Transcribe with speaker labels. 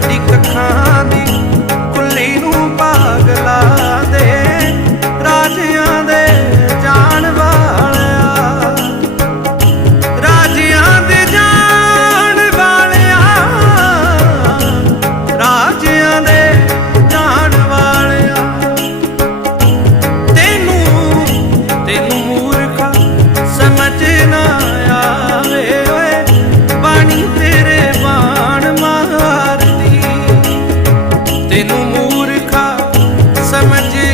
Speaker 1: ਸਾਡੀ ਕੱਖਾਂ ਦੀ ਕੁੱਲੀ ਨੂੰ ਪਾਗਲਾ ਦੇ। ਰਾਜਿਆਂ ਦੇ ਜਾਣ ਵਾਲਿਆ। ਰਾਜਿਆਂ ਦੇ ਜਾਣ ਵਾਲਿਆ। ਰਾਜਿਆਂ ਦੇ ਜਾਣ ਵਾਲਿਆ। ਤੈਨੂੰ ਤੈਨੂੰ ਮੂਰਖਾ समझ